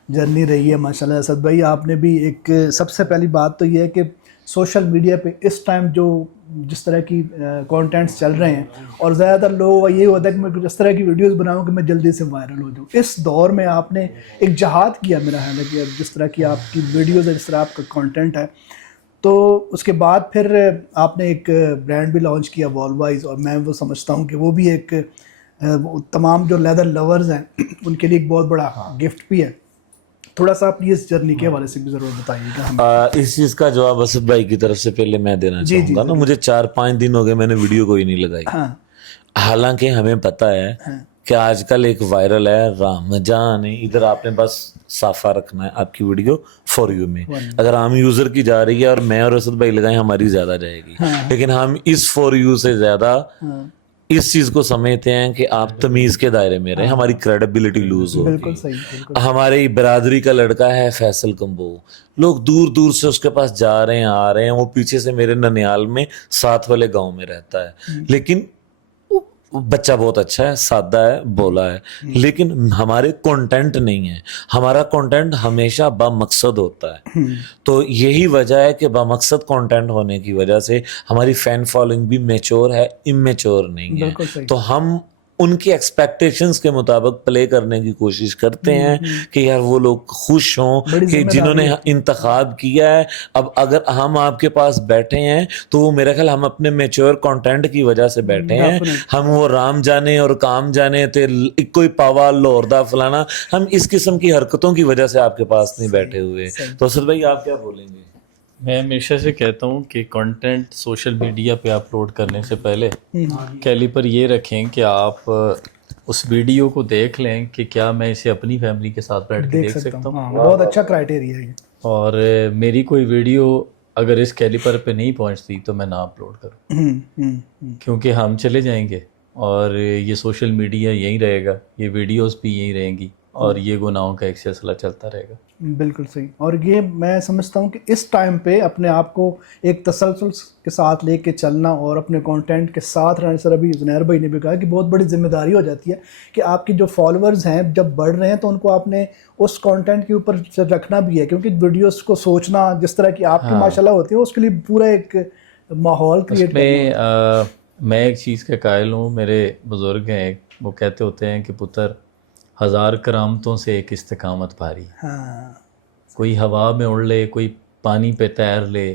جرنی رہی ہے ماشاءاللہ. اسد بھائی آپ نے بھی ایک سب سے پہلی بات تو یہ ہے کہ سوشل میڈیا پہ اس ٹائم جو جس طرح کی کانٹینٹس چل رہے ہیں, اور زیادہ تر لوگوں کا یہ ہوتا ہے کہ میں کچھ اس طرح کی ویڈیوز بناؤں کہ میں جلدی سے وائرل ہو جاؤں. اس دور میں آپ نے ایک جہاد کیا میرا خیال ہے کہ جس طرح کی آپ کی ویڈیوز ہے, جس طرح آپ کا کانٹینٹ ہے, تو اس کے بعد پھر آپ نے ایک برانڈ بھی لانچ کیا والوائز, اور میں وہ سمجھتا ہوں کہ وہ بھی ایک تمام جو لیدر لورز ہیں ان کے لیے ایک بہت بڑا گفٹ بھی ہے. تھوڑا سا اپنی اس جرنی کے حوالے سے بھی ضرور بتائیے گا. اس چیز کا جواب اسد بھائی کی طرف سے پہلے میں دینا چاہوں گا نا. مجھے 4-5 دن ہو گئے میں نے ویڈیو کوئی نہیں لگائی, حالانکہ ہمیں پتہ ہے کہ آج کل ایک وائرل ہے رام جان, ادھر آپ نے بس صافہ رکھنا ہے آپ کی ویڈیو فور یو میں. اگر عام یوزر کی جا رہی ہے اور میں اور اسد بھائی لگائیں ہماری زیادہ جائے گی, لیکن ہم اس فور یو سے زیادہ اس چیز کو سمجھتے ہیں کہ آپ تمیز کے دائرے میں رہیں, ہماری کریڈیبلٹی لوز ہوگی. ہماری برادری کا لڑکا ہے فیصل کمبو, لوگ دور دور سے اس کے پاس جا رہے ہیں آ رہے ہیں, وہ پیچھے سے میرے ننیال میں ساتھ والے گاؤں میں رہتا ہے, لیکن بچہ بہت اچھا ہے, سادہ ہے, بولا ہے, لیکن ہمارے کنٹینٹ نہیں ہے. ہمارا کنٹینٹ ہمیشہ بامقصد ہوتا ہے. تو یہی وجہ ہے کہ بامقصد کنٹینٹ ہونے کی وجہ سے ہماری فین فالوئنگ بھی میچور ہے, امیچور نہیں ہے. تو ہم ان کی ایکسپیکٹیشنز کے مطابق پلے کرنے کی کوشش کرتے ہیں کہ یار وہ لوگ خوش ہوں کہ جنہوں نے انتخاب کیا ہے. اب اگر ہم آپ کے پاس بیٹھے ہیں تو وہ میرا خیال ہم اپنے میچور کنٹینٹ کی وجہ سے بیٹھے ہیں. ہم وہ رام جانے اور کام جانے تے کوئی پاوا لوردہ فلانا, ہم اس قسم کی حرکتوں کی وجہ سے آپ کے پاس نہیں بیٹھے ہوئے. تو اسد بھائی آپ کیا بولیں گے؟ میں ہمیشہ سے کہتا ہوں کہ کنٹینٹ سوشل میڈیا پہ اپلوڈ کرنے سے پہلے کیلیپر یہ رکھیں کہ آپ اس ویڈیو کو دیکھ لیں کہ کیا میں اسے اپنی فیملی کے ساتھ بیٹھ کے دیکھ سکتا ہوں. بہت اچھا کرائٹیریا ہے. اور میری کوئی ویڈیو اگر اس کیلیپر پہ نہیں پہنچتی تو میں نہ اپلوڈ کروں, کیونکہ ہم چلے جائیں گے اور یہ سوشل میڈیا یہیں رہے گا, یہ ویڈیوز بھی یہیں رہیں گی اور یہ گناہوں کا ایک سلسلہ چلتا رہے گا. بالکل صحیح. اور یہ میں سمجھتا ہوں کہ اس ٹائم پہ اپنے آپ کو ایک تسلسل کے ساتھ لے کے چلنا اور اپنے کانٹینٹ کے ساتھ رہنے. سر ابھی زنیر بھائی نے بھی کہا کہ بہت بڑی ذمہ داری ہو جاتی ہے کہ آپ کی جو فالوورز ہیں جب بڑھ رہے ہیں تو ان کو آپ نے اس کانٹینٹ کے اوپر رکھنا بھی ہے, کیونکہ ویڈیوز کو سوچنا جس طرح کی آپ کی ماشاءاللہ ہوتی ہے اس کے لیے پورا ایک ماحول کریٹ کرنا. میں ایک چیز کا قائل ہوں, میرے بزرگ ہیں وہ کہتے ہوتے ہیں کہ پتر 1000 کرامتوں سے ایک استقامت بھاری. کوئی ہوا میں اڑ لے, کوئی پانی پہ تیر لے,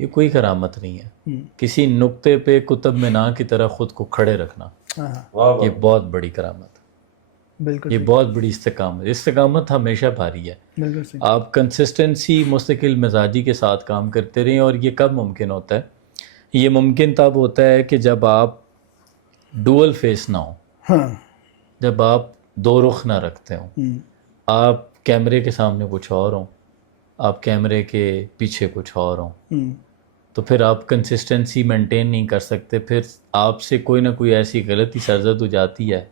یہ کوئی کرامت نہیں ہے. کسی نقطے پہ قطب مینار کی طرح خود کو کھڑے رکھنا, یہ بہت بڑی کرامت, بالکل یہ بہت بڑی استقامت. استقامت ہمیشہ بھاری ہے. بالکل آپ کنسسٹنسی مستقل مزاجی کے ساتھ کام کرتے رہیں. اور یہ کب ممکن ہوتا ہے؟ یہ ممکن تب ہوتا ہے کہ جب آپ ڈوئل فیس نہ ہوں, جب آپ دو رخ نہ رکھتے ہوں. آپ کیمرے کے سامنے کچھ اور ہوں, آپ کیمرے کے پیچھے کچھ اور ہوں, تو پھر آپ کنسسٹنسی مینٹین نہیں کر سکتے. پھر آپ سے کوئی نہ کوئی ایسی غلطی سرزد ہو جاتی ہے,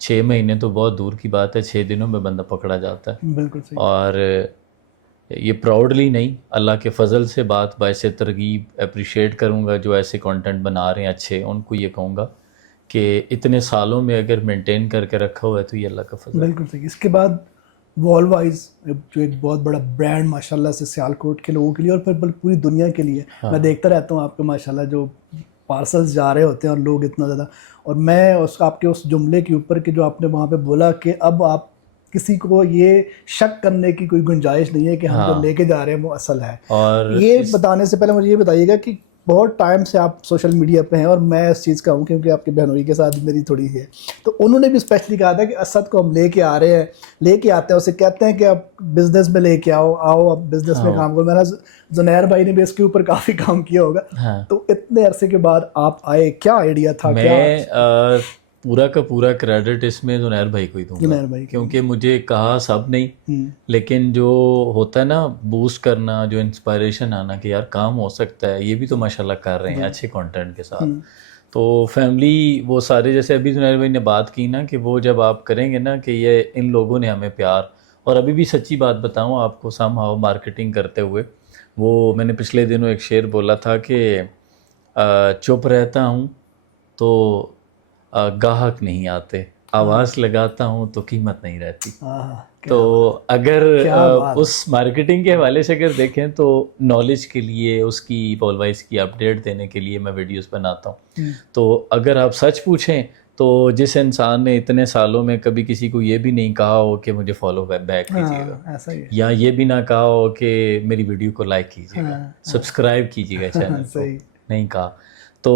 6 مہینے تو بہت دور کی بات ہے, 6 دنوں میں بندہ پکڑا جاتا ہے. بالکل صحیح. اور یہ پراؤڈلی نہیں, اللہ کے فضل سے بات باعث ترغیب اپریشیٹ کروں گا جو ایسے کانٹینٹ بنا رہے ہیں اچھے, ان کو یہ کہوں گا کہ اتنے سالوں میں اگر مینٹین کر کے رکھا ہوا ہے تو یہ اللہ کا فضل ہے. بالکل صحیح. اس کے بعد وال وائز جو ایک بہت بڑا برانڈ ماشاءاللہ سے سیالکوٹ کے لوگوں کے لیے اور پھر پوری دنیا کے لیے, میں دیکھتا رہتا ہوں آپ کے ماشاءاللہ جو پارسلز جا رہے ہوتے ہیں اور لوگ اتنا زیادہ. اور میں آپ کے اس جملے کے اوپر کہ جو آپ نے وہاں پہ بولا کہ اب آپ کسی کو یہ شک کرنے کی کوئی گنجائش نہیں ہے کہ ہم جو لے کے جا رہے ہیں وہ اصل ہے. اور یہ بتانے سے پہلے مجھے یہ بتائیے گا کہ بہت ٹائم سے آپ سوشل میڈیا پہ ہیں اور میں اس چیز کا ہوں کیونکہ آپ کے بہنوئی کے ساتھ میری تھوڑی ہے, تو انہوں نے بھی اسپیشلی کہا تھا کہ اسد کو ہم لے کے آ رہے ہیں, لے کے آتے ہیں, اسے کہتے ہیں کہ آپ بزنس میں لے کے آؤ اب بزنس میں کام کرو. میرا زنیر بھائی نے بھی اس کے اوپر کافی کام کیا ہوگا, تو اتنے عرصے کے بعد آپ آئے, کیا آئیڈیا تھا؟ میں پورا کا پورا کریڈٹ اس میں زنیر بھائی کو ہی دوں گا, کیونکہ مجھے کہا سب نہیں, لیکن جو ہوتا ہے نا بوسٹ کرنا, جو انسپائریشن آنا کہ یار کام ہو سکتا ہے, یہ بھی تو ماشاءاللہ کر رہے ہیں اچھے کانٹینٹ کے ساتھ. تو فیملی وہ سارے, جیسے ابھی زنیر بھائی نے بات کی نا کہ وہ جب آپ کریں گے نا کہ یہ ان لوگوں نے ہمیں پیار, اور ابھی بھی سچی بات بتاؤں آپ کو, سم ہاؤ مارکیٹنگ کرتے ہوئے, وہ میں نے پچھلے دنوں ایک شعر بولا تھا کہ چپ رہتا ہوں تو گاہک نہیں آتے, آواز لگاتا ہوں تو قیمت نہیں رہتی. تو اگر اس مارکیٹنگ کے حوالے سے اگر دیکھیں تو نالج کے لیے, اس کی پال وائز کی اپڈیٹ دینے کے لیے میں ویڈیوز بناتا ہوں. تو اگر آپ سچ پوچھیں تو جس انسان نے اتنے سالوں میں کبھی کسی کو یہ بھی نہیں کہا ہو کہ مجھے فالو بیک کیجیے گا, یا یہ بھی نہ کہا ہو کہ میری ویڈیو کو لائک کیجیے گا, سبسکرائب کیجیے گا چینل کو, نہیں کہا, تو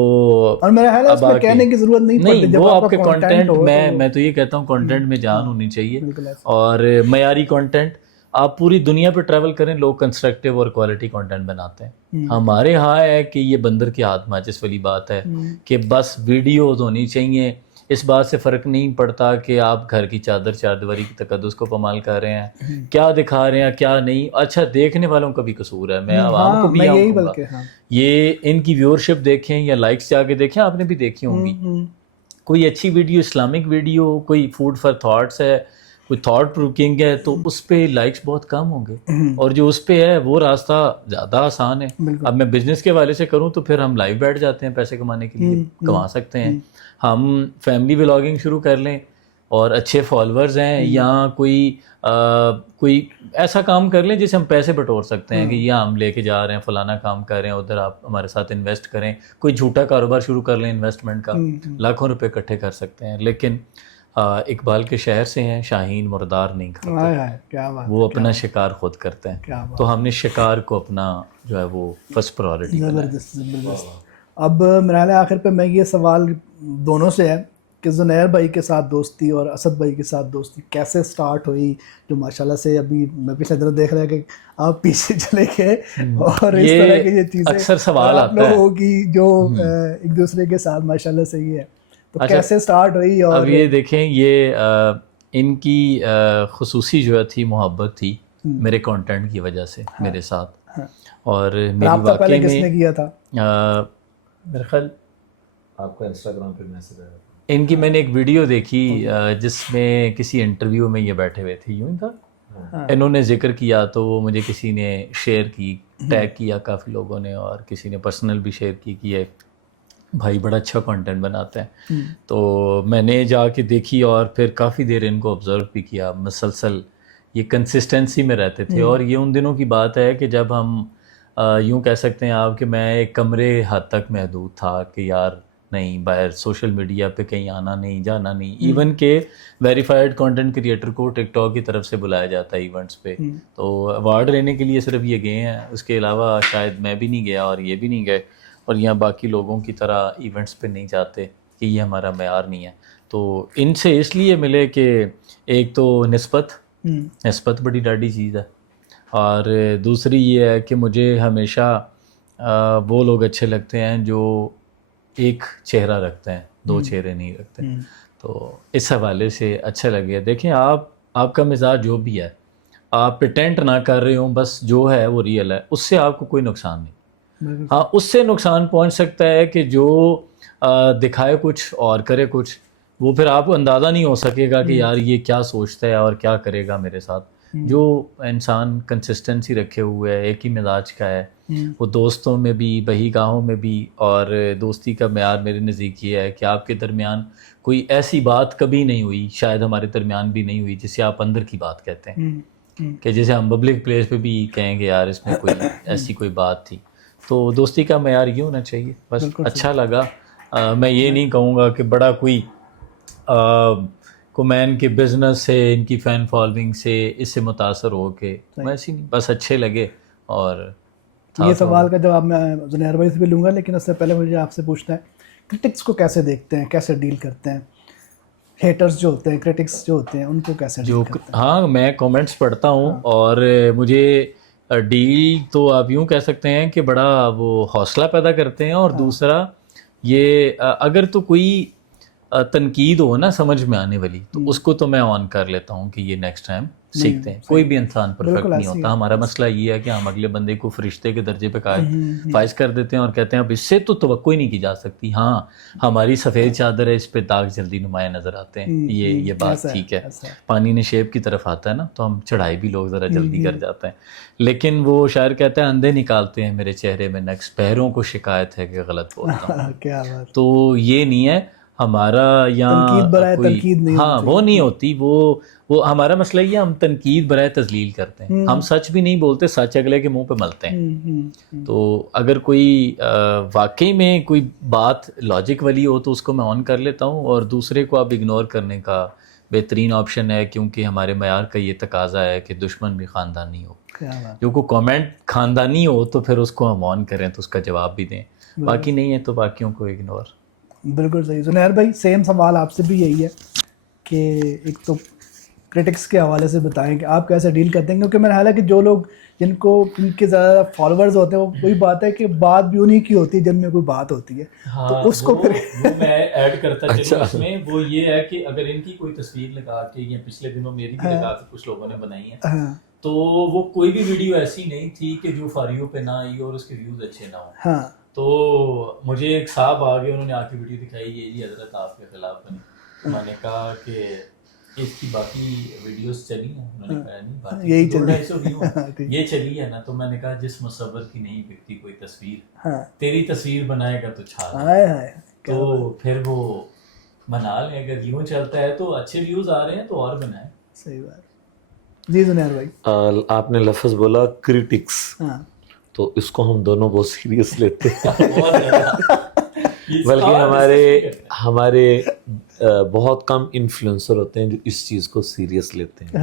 اور میرا خیال ہے اس میں کہنے کی ضرورت نہیں پڑتی. وہ آپ کے کانٹینٹ میں تو یہ کہتا ہوں کانٹینٹ میں جان ہونی چاہیے, اور معیاری کانٹینٹ. آپ پوری دنیا پہ ٹریول کریں, لوگ کنسٹرکٹیو اور کوالٹی کانٹینٹ بناتے ہیں. ہمارے ہاں ہے کہ یہ بندر کے ہاتھ ماچس والی بات ہے کہ بس ویڈیوز ہونی چاہیے. اس بات سے فرق نہیں پڑتا کہ آپ گھر کی چادر چار دیواری کی تقدس کو پامال کر رہے ہیں, کیا دکھا رہے ہیں کیا نہیں. اچھا دیکھنے والوں کا بھی قصور ہے, میں عوام کو بھی یہی کہوں گا, یہ ان کی ویورشپ دیکھیں یا لائکس جا کے دیکھیں, آپ نے بھی دیکھی ہوں گی. کوئی اچھی ویڈیو, اسلامک ویڈیو, کوئی فوڈ فار تھاٹس ہے, کوئی تھاٹ پروکنگ ہے, تو اس پہ لائکس بہت کم ہوں گے, اور جو اس پہ ہے وہ راستہ زیادہ آسان ہے. اب میں بزنس کے حوالے سے کروں تو پھر ہم لائیو بیٹھ جاتے ہیں پیسے کمانے کے لیے, کما سکتے ہیں. ہم فیملی ولاگنگ شروع کر لیں اور اچھے فالورز ہیں یا کوئی ایسا کام کر لیں جسے ہم پیسے بٹور سکتے ہیں کہ یہ ہم لے کے جا رہے ہیں فلانا کام کر رہے ہیں, ادھر آپ ہمارے ساتھ انویسٹ کریں, کوئی جھوٹا کاروبار شروع کر لیں انویسٹمنٹ کا, لاکھوں روپے اکٹھے کر سکتے ہیں. لیکن اقبال کے شہر سے ہیں, شاہین مردار نہیں کھاتے, وہ اپنا شکار خود کرتے ہیں. تو ہم نے شکار کو اپنا جو ہے وہ فرسٹ پرائورٹی. زبردست. اب میرا خیال ہے آخر پہ میں یہ سوال دونوں سے ہے کہ زنیر بھائی کے ساتھ دوستی اور اسد بھائی کے ساتھ دوستی کیسے سٹارٹ ہوئی, جو ماشاءاللہ سے ابھی میں پچھلے دنوں دیکھ رہا کہ آپ پیچھے چلے گئے اور اس طرح کی یہ چیزیں اکثر سوال آتا ہے لوگوں کی جو ایک دوسرے کے ساتھ ماشاءاللہ سے یہ ہے, تو کیسے سٹارٹ ہوئی؟ اور اب یہ دیکھیں, یہ ان کی خصوصی جو تھی محبت تھی میرے کانٹینٹ کی وجہ سے میرے ساتھ, اور میری واقعی کس نے کیا تھا میرے خیال آپ کو انسٹاگرام پہ میسج آیا تھا, ان کی میں نے ایک ویڈیو دیکھی جس میں کسی انٹرویو میں یہ بیٹھے ہوئے تھے, یوں تھا, انہوں نے ذکر کیا تو وہ مجھے کسی نے شیئر کی, ٹیگ کیا کافی لوگوں نے, اور کسی نے پرسنل بھی شیئر کی کہ یہ بھائی بڑا اچھا کنٹینٹ بناتے ہیں. تو میں نے جا کے دیکھی اور پھر کافی دیر ان کو آبزرو بھی کیا, مسلسل یہ کنسسٹنسی میں رہتے تھے. اور یہ ان دنوں کی بات ہے کہ جب ہم یوں کہہ سکتے ہیں آپ کہ میں ایک کمرے حد تک محدود تھا کہ یار نہیں, باہر سوشل میڈیا پہ کہیں آنا نہیں, جانا نہیں. ایون کہ ویریفائڈ کانٹینٹ کریٹر کو ٹک ٹاک کی طرف سے بلایا جاتا ہے ایونٹس پہ, تو ایوارڈ لینے کے لیے صرف یہ گئے ہیں, اس کے علاوہ شاید میں بھی نہیں گیا اور یہ بھی نہیں گئے, اور یہاں باقی لوگوں کی طرح ایونٹس پہ نہیں جاتے کہ یہ ہمارا معیار نہیں ہے. تو ان سے اس لیے ملے کہ ایک تو نسبت بڑی ڈاڈی چیز ہے, اور دوسری یہ ہے کہ مجھے ہمیشہ وہ لوگ اچھے لگتے ہیں جو ایک چہرہ رکھتے ہیں, دو چہرے نہیں رکھتے. تو اس حوالے سے اچھا لگے. دیکھیں آپ کا مزاج جو بھی ہے, آپ پریٹینڈ نہ کر رہے ہوں, بس جو ہے وہ ریئل ہے, اس سے آپ کو کوئی نقصان نہیں. ہاں, اس سے نقصان پہنچ سکتا ہے کہ جو دکھائے کچھ اور کرے کچھ, وہ پھر آپ کو اندازہ نہیں ہو سکے گا کہ یار یہ کیا سوچتا ہے اور کیا کرے گا میرے ساتھ. جو انسان کنسسٹنسی رکھے ہوئے ہے, ایک ہی مزاج کا ہے, وہ دوستوں میں بھی بہی گاہوں میں بھی, اور دوستی کا معیار میرے نزدیک یہ ہے کہ آپ کے درمیان کوئی ایسی بات کبھی نہیں ہوئی, شاید ہمارے درمیان بھی نہیں ہوئی, جسے آپ اندر کی بات کہتے ہیں, کہ جیسے ہم پبلک پلیس پہ بھی کہیں گے یار اس میں کوئی ایسی کوئی بات تھی. تو دوستی کا معیار یہ ہونا چاہیے. بس اچھا لگا. میں یہ نہیں کہوں گا کہ بڑا کوئی میں ان کے بزنس سے, ان کی فین فالوئنگ سے, اس سے متاثر ہو کے, ویسے نہیں, بس اچھے لگے. اور یہ سوال کا جواب میں زنیر بھائی سے بھی لوں گا, لیکن اس سے پہلے مجھے آپ سے پوچھنا ہے کرٹکس کو کیسے دیکھتے ہیں, کیسے ڈیل کرتے ہیں, ہیٹرز جو ہوتے ہیں, کرٹکس جو ہوتے ہیں, ان کو کیسے ڈیل کرتے ہیں؟ ہاں, میں کامنٹس پڑھتا ہوں, اور مجھے ڈیل تو آپ یوں کہہ سکتے ہیں کہ بڑا وہ حوصلہ پیدا کرتے ہیں. اور دوسرا یہ اگر تو کوئی تنقید ہو نا سمجھ میں آنے والی, تو اس کو تو میں آن کر لیتا ہوں کہ یہ نیکسٹ ٹائم سیکھتے ہیں. کوئی بھی انسان پرفیکٹ نہیں ہوتا. ہمارا مسئلہ یہ ہے کہ ہم اگلے بندے کو فرشتے کے درجے پہ فائز کر دیتے ہیں اور کہتے ہیں اب اس سے تو توقع ہی نہیں کی جا سکتی. ہاں, ہماری سفید چادر ہے, اس پہ داغ جلدی نمایاں نظر آتے ہیں, یہ بات ٹھیک ہے. پانی نشیب کی طرف آتا ہے نا, تو ہم چڑھائی بھی لوگ ذرا جلدی کر جاتے ہیں. لیکن وہ شاعر کہتا ہے اندھے نکالتے ہیں میرے چہرے میں نقش, پیروں کو شکایت ہے کہ غلط بولتا ہوں. تو یہ نہیں ہے ہمارا یہاں کوئی, ہاں وہ نہیں ہوتی. وہ ہمارا مسئلہ یہ, ہم تنقید برائے تذلیل کرتے ہیں. ہم سچ بھی نہیں بولتے, سچ اگلے کے منہ پہ ملتے ہیں. تو اگر کوئی واقعی میں کوئی بات لاجک والی ہو تو اس کو میں آن کر لیتا ہوں, اور دوسرے کو اب اگنور کرنے کا بہترین آپشن ہے, کیونکہ ہمارے معیار کا یہ تقاضا ہے کہ دشمن بھی خاندانی ہو. جو کوئی کامنٹ خاندانی ہو تو پھر اس کو ہم آن کریں تو اس کا جواب بھی دیں, باقی نہیں ہے تو باقیوں کو اگنور. بالکل صحیح. زنیر بھائی سیم سوال آپ سے بھی یہی ہے کہ ایک تو کرٹکس کے حوالے سے بتائیں کہ آپ کیسے ڈیل کرتے ہیں, کیونکہ میرا خیال ہے کہ جو لوگ جن کے زیادہ فالوورز ہوتے ہیں, وہ وہی بات ہے کہ بات بھی انہیں کی ہوتی ہے جن میں کوئی بات ہوتی ہے. تو اس کو پھر میں ایڈ کرتا چلوں اس میں, وہ یہ ہے کہ اگر ان کی کوئی تصویر لگا کے, یا پچھلے دنوں میری بھی لگا کے کچھ لوگوں نے بنائی ہے, تو وہ کوئی بھی ویڈیو ایسی نہیں تھی کہ جو فاریو پہ نہ آئی اور اس کے ویوز اچھے نہ ہوں. تو مجھے ایک صاحب آ گئے, انہوں نے آ کے ویڈیو دکھائی, یہ جی حضرت آپ کے خلاف بنی. میں نے کہا کہ اس کی باقی ویڈیوز چلی ہیں, انہوں نے کہا نہیں باقی یہی 200 ویو یہ چلی ہے نا. تو میں نے کہا جس مصور کی نہیں بکتی کوئی تصویر, تیری تصویر بنائے گا تو چھا. تو پھر وہ بنا لیں, اگر یوں چلتا ہے تو اچھے ویوز آ رہے ہیں تو اور بنائیں. صحیح بات. جی زنیر بھائی, آپ نے لفظ بولا کرٹکس, ہاں تو اس کو ہم دونوں بہت سیریس لیتے ہیں. بہت زیادہ. بلکہ ہمارے بہت کم انفلوئنسر ہوتے ہیں جو اس چیز کو سیریس لیتے ہیں,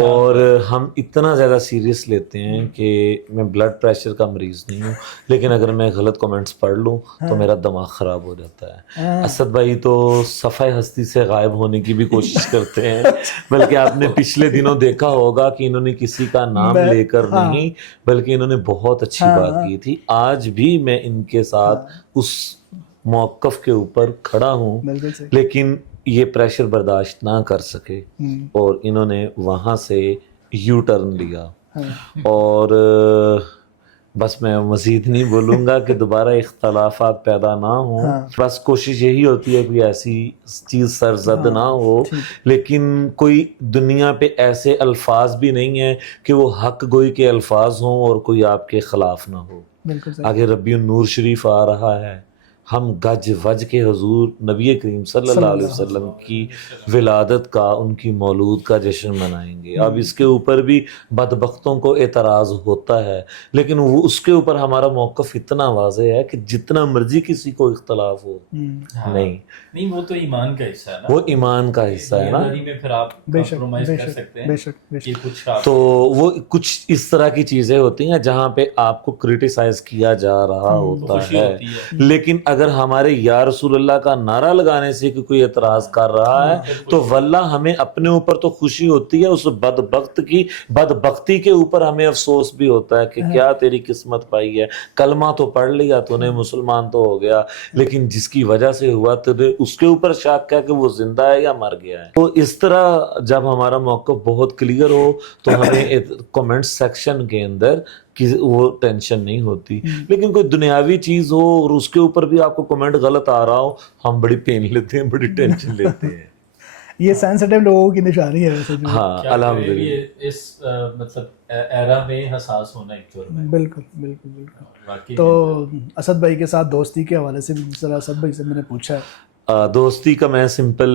اور ہم اتنا زیادہ سیریس لیتے ہیں کہ میں بلڈ پریشر کا مریض نہیں ہوں, لیکن اگر میں غلط کمنٹس پڑھ لوں تو میرا دماغ خراب ہو جاتا ہے. اسد بھائی تو صفحہ ہستی سے غائب ہونے کی بھی کوشش کرتے ہیں, بلکہ آپ نے پچھلے دنوں دیکھا ہوگا کہ انہوں نے کسی کا نام لے کر نہیں بلکہ انہوں نے بہت اچھی بات کی تھی. آج بھی میں ان کے ساتھ اس موقف کے اوپر کھڑا ہوں, لیکن یہ پریشر برداشت نہ کر سکے اور انہوں نے وہاں سے یو ٹرن لیا. اور بس میں مزید نہیں بولوں گا کہ دوبارہ اختلافات پیدا نہ ہوں, بس کوشش یہی ہوتی ہے کہ ایسی چیز سرزد نہ ہو, لیکن کوئی دنیا پہ ایسے الفاظ بھی نہیں ہیں کہ وہ حق گوئی کے الفاظ ہوں اور کوئی آپ کے خلاف نہ ہو. آگے ربیع النور شریف آ رہا ہے, ہم گج وج کے حضور نبی کریم صلی اللہ علیہ وسلم کی ولادت کا, ان کی مولود کا جشن منائیں گے. اب اس کے اوپر بھی بدبختوں کو اعتراض ہوتا ہے, لیکن وہ اس کے اوپر ہمارا موقف اتنا واضح ہے کہ جتنا مرضی کسی کو اختلاف ہو, نہیں وہ تو ایمان کا حصہ ہے نا, وہ ایمان کا حصہ ہے نا. پھر آپ کمپرومائز کر سکتے ہیں. تو وہ کچھ اس طرح کی چیزیں ہوتی ہیں جہاں پہ آپ کو کرٹیسائز کیا جا رہا ہوتا ہے, لیکن اگر ہمارے یا رسول اللہ کا نعرہ لگانے سے کہ کوئی اعتراض کر رہا ہے تو واللہ ہمیں اپنے اوپر تو خوشی ہوتی ہے, اس بدبخت کی بدبختی کے اوپر ہمیں افسوس بھی ہوتا ہے کہ کیا تیری قسمت پائی ہے, کلمہ تو پڑھ لیا تو نے, مسلمان تو ہو گیا, لیکن جس کی وجہ سے ہوا تجھے اس کے اوپر شک کیا کہ وہ زندہ ہے یا مر گیا ہے. تو اس طرح جب ہمارا موقف بہت کلیئر ہو تو ہمیں کمنٹ سیکشن کے اندر وہ ٹینشن نہیں ہوتی, لیکن کوئی دنیاوی چیز ہو اور اس کے اوپر بھی آپ کو کمنٹ غلط آ رہا ہو, ہم بڑی پین لیتے ہیں, بڑی ٹینشن لیتے ہیں. یہ سینسٹیو لوگوں کی نشانی ہے ویسے. ہاں الحمدللہ, اس مطلب ایرا میں حساس ہونا ایک جرم ہے. بالکل بالکل بالکل. تو اسد بھائی کے ساتھ دوستی کے حوالے سے بھی ذرا اسد بھائی سے میں نے پوچھا ہے. دوستی کا میں سمپل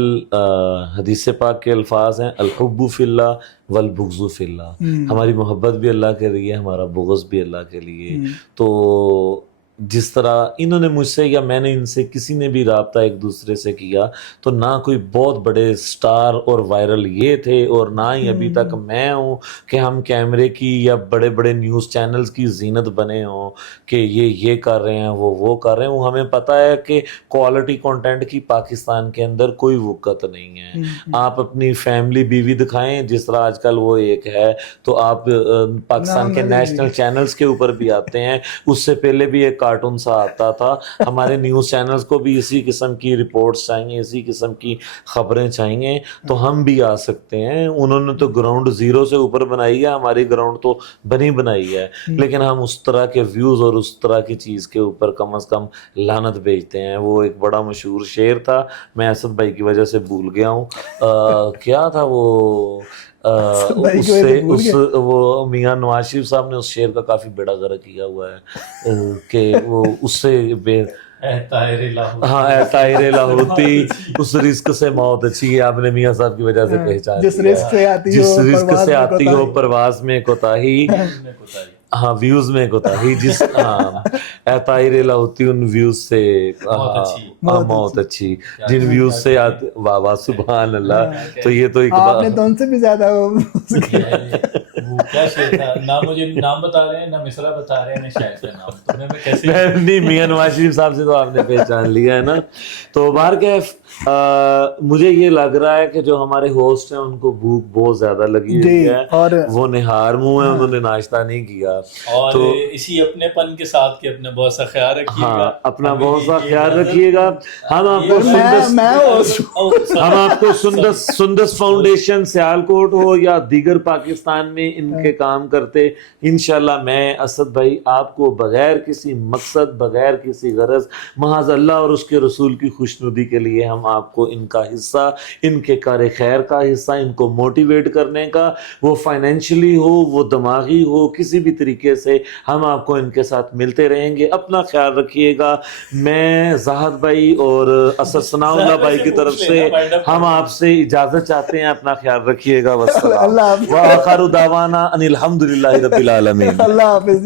حدیث پاک کے الفاظ ہیں, الحب فی اللہ والبغض فی اللہ. ہماری محبت بھی اللہ کے لیے, ہمارا بغض بھی اللہ کے لیے. تو جس طرح انہوں نے مجھ سے یا میں نے ان سے کسی نے بھی رابطہ ایک دوسرے سے کیا تو نہ کوئی بہت بڑے سٹار اور وائرل یہ تھے, اور نہ ہی ابھی تک میں ہوں کہ ہم کیمرے کی یا بڑے بڑے نیوز چینلز کی زینت بنے ہوں کہ یہ کر رہے ہیں وہ کر رہے ہیں. وہ ہمیں پتہ ہے کہ کوالٹی کنٹینٹ کی پاکستان کے اندر کوئی وقت نہیں ہے. آپ اپنی فیملی بیوی دکھائیں, جس طرح آج کل وہ ایک ہے, تو آپ پاکستان کے نیشنل چینلز کے اوپر بھی آتے ہیں, اس سے پہلے بھی ایک کارٹون سا آتا تھا. ہمارے نیوز چینلز کو بھی اسی قسم کی رپورٹس چاہیے, اسی قسم کی خبریں چاہیے, تو ہم بھی آ سکتے ہیں. انہوں نے تو گراؤنڈ زیرو سے اوپر بنائی ہے, ہماری گراؤنڈ تو بنائی ہے, لیکن ہم اس طرح کے ویوز اور اس طرح کی چیز کے اوپر کم از کم لعنت بھیجتے ہیں. وہ ایک بڑا مشہور شعر تھا, میں اسد بھائی کی وجہ سے بھول گیا ہوں, کیا تھا وہ, وہ میاں نواز شریف صاحب نے اس شعر کا کافی بیڑا غرق کیا ہوا ہے کہ وہ اس سے ہاں طاہر لاہوتی, اس رزق سے موت اچھی ہے. آپ نے میاں صاحب کی وجہ سے پہچان جس رزق سے آتی ہو پرواز میں کوتاہی, ہاں ویوز میں کوتاہی, جس ہاں طاہر لاہوتی ان ویوز سے موت اچھی, جن ویوز سے آتے, واہ واہ سبحان اللہ. تو یہ تو آپ نے تو ان سے بھی زیادہ کیا شعر تھا, نہ مجھے نام بتا رہے ہیں, نہ مصرع بتا رہے ہیں, نہ شاعر کا نام, تو میں کیسے نہیں, میاں نواز شریف صاحب سے تو آپ نے پہچان لیا ہے نا. تو بہرکیف مجھے یہ لگ رہا ہے کہ جو ہمارے ہوسٹ ہیں ان کو بھوک بہت زیادہ لگی ہوئی ہے, اور وہ نہار منہ ہے, انہوں نے ناشتہ نہیں کیا. اور اسی اپنے پن کے ساتھ کہ اپنا بہت سا خیال رکھیے گا, اپنا بہت سا خیال رکھیے گا. ہم آپ کو سندس فاؤنڈیشن سیالکوٹ ہو یا دیگر پاکستان میں ان کے کام کرتے, انشاءاللہ میں اسد بھائی آپ کو بغیر کسی مقصد, بغیر کسی غرض, محض اللہ اور اس کے رسول کی خوشنودی کے لیے ہم ہم آپ کو ان کا حصہ، ان کے کار خیر کا حصہ، ان کو موٹیویٹ کرنے کا، وہ فائنینشلی ہو، وہ دماغی ہو، کسی بھی طریقے سے ہم آپ کو ان کے ساتھ ملتے رہیں گے. اپنا خیال رکھیے گا. میں زاہد بھائی اور اسد ثناء اللہ بھائی کی طرف سے ہم آپ سے اجازت چاہتے ہیں. اپنا خیال رکھیے گا. والسلام. اللہ حافظ. وآخر دعوانا ان الحمد للہ رب العالمین. اللہ حافظ.